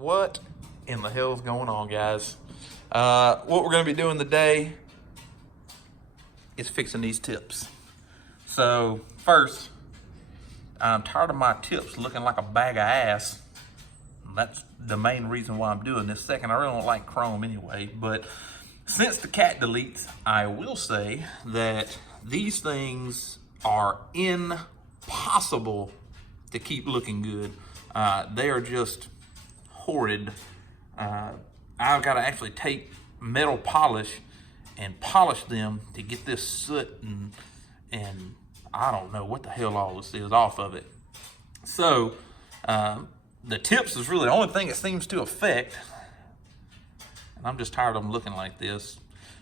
What in the hell is going on, guys? What we're going to be doing today is fixing these tips. So first, I'm tired of my tips looking like a bag of ass. That's the main reason why I'm doing this. Second, I really don't like chrome anyway, but since the cat deletes, I will say that these things are impossible to keep looking good. They are just horrid. I've got to actually take metal polish and polish them to get this soot and I don't know what the hell all this is off of it. So the tips is really the only thing it seems to affect, and I'm just tired of them looking like this.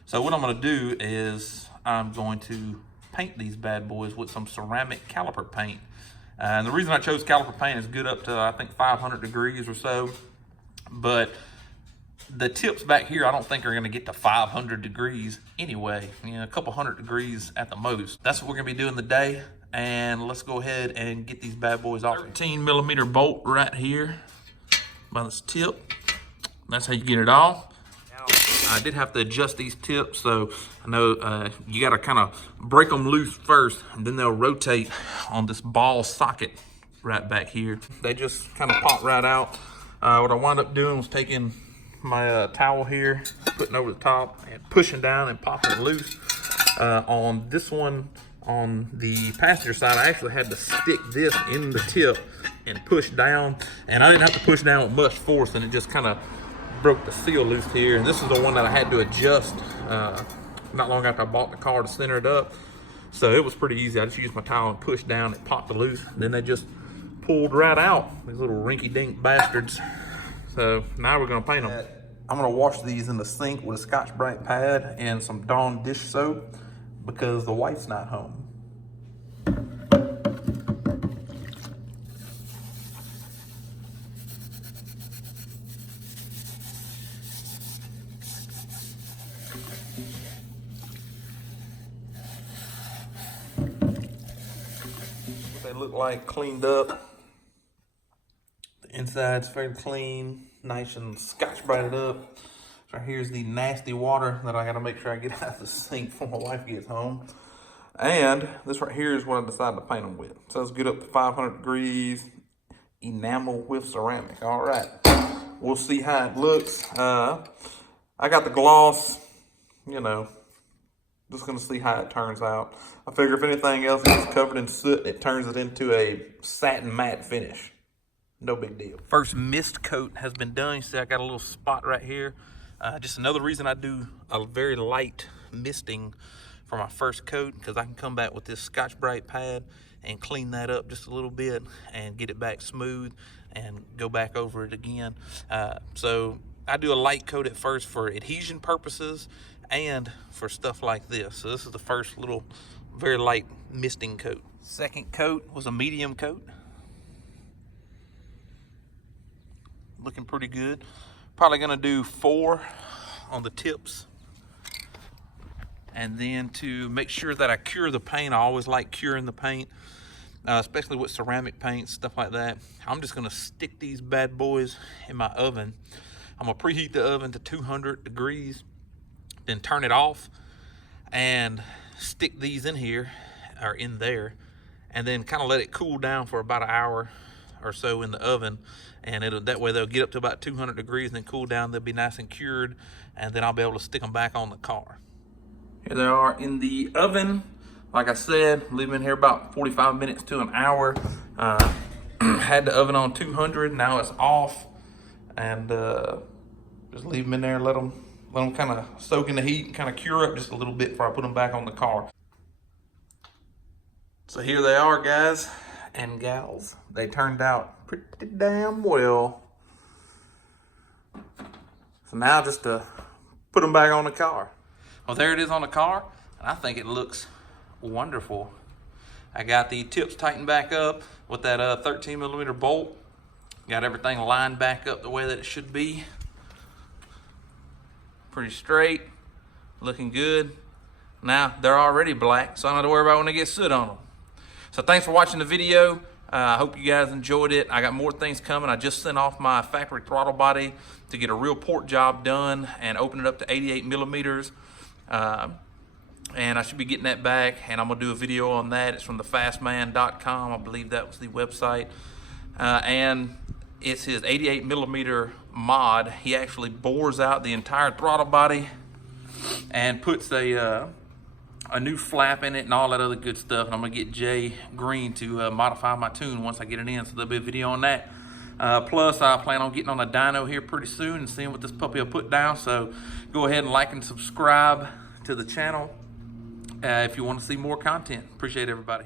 So what I'm going to do is I'm going to paint these bad boys with some ceramic caliper paint. And the reason I chose caliper paint is good up to, I think, 500 degrees or so. But the tips back here, I don't think are going to get to 500 degrees anyway. You know, a couple hundred degrees at the most. That's what we're going to be doing today. And let's go ahead and get these bad boys off. 13mm bolt right here by this tip. That's how you get it off. I did have to adjust these tips, so I know you got to kind of break them loose first, and then they'll rotate on this ball socket right back here. They just kind of pop right out. What I wound up doing was taking my towel here, putting over the top, and pushing down and popping it loose. On this one, on the passenger side, I actually had to stick this in the tip and push down, and I didn't have to push down with much force, and it just kind of broke the seal loose here. And this is the one that I had to adjust not long after I bought the car to center it up. So it was pretty easy. I just used my towel and pushed down, it popped it loose, and then they just pulled right out, these little rinky-dink bastards. So now we're gonna paint them. I'm gonna wash these in the sink with a Scotch-Brite pad and some Dawn dish soap because the wife's not home. They look like cleaned up. The inside's very clean, nice and Scotch-Brited up. So here's the nasty water that I gotta make sure I get out of the sink before my wife gets home. And this right here is what I decided to paint them with. So it's good up to 500 degrees, enamel with ceramic. All right, we'll see how it looks. I got the gloss, you know, just gonna see how it turns out. I figure if anything else gets covered in soot, it turns it into a satin matte finish. No big deal. First mist coat has been done. You see I got a little spot right here. Just another reason I do a very light misting for my first coat, because I can come back with this Scotch-Brite pad and clean that up just a little bit and get it back smooth and go back over it again. So I do a light coat at first for adhesion purposes and for stuff like this. So this is the first little very light misting coat. Second coat was a medium coat. Looking pretty good. Probably gonna do 4 on the tips. And then to make sure that I cure the paint, I always like curing the paint, especially with ceramic paint, stuff like that. I'm just gonna stick these bad boys in my oven. I'm gonna preheat the oven to 200 degrees, then turn it off and stick these in here, or in there, and then kind of let it cool down for about an hour or so in the oven. And that way they'll get up to about 200 degrees and then cool down. They'll be nice and cured, and then I'll be able to stick them back on the car. Here they are in the oven. Like I said, leave them in here about 45 minutes to an hour. Had the oven on 200, now it's off, and just leave them in there, let them kind of soak in the heat and kind of cure up just a little bit before I put them back on the car. So here they are, guys and gals. They turned out pretty damn well. So now just to put them back on the car. Well, there it is on the car, and I think it looks wonderful. I got the tips tightened back up with that 13mm bolt. Got everything lined back up the way that it should be. Pretty straight, looking good. Now, they're already black, so I don't have to worry about when they get soot on them. So thanks for watching the video. I hope you guys enjoyed it. I got more things coming. I just sent off my factory throttle body to get a real port job done and open it up to 88 millimeters. And I should be getting that back, and I'm gonna do a video on that. It's from thefastman.com. I believe that was the website. And it's his 88 millimeter mod. He actually bores out the entire throttle body and puts a new flap in it and all that other good stuff. And I'm gonna get Jay Green to modify my tune once I get it in, so there'll be a video on that. Plus, I plan on getting on a dyno here pretty soon and seeing what this puppy will put down. So go ahead and like and subscribe to the channel if you want to see more content. Appreciate everybody.